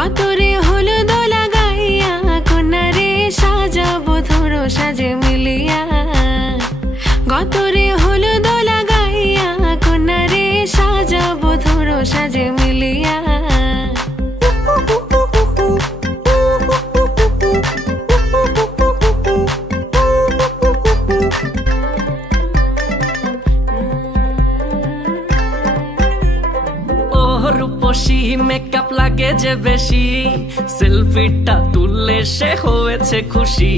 গতরে হলুদ লাগাইয়া কন্যারে সাজাবো ধরো সাজে মিলিয়া। গতরে হলুদ লাগাইয়া কন্যারে সাজাবো ধরো সাজে মিলিয়া। রূপসী মেকআপ লাগে যে বেশি, সেলফিটা তুললে সে হয়েছে খুশি।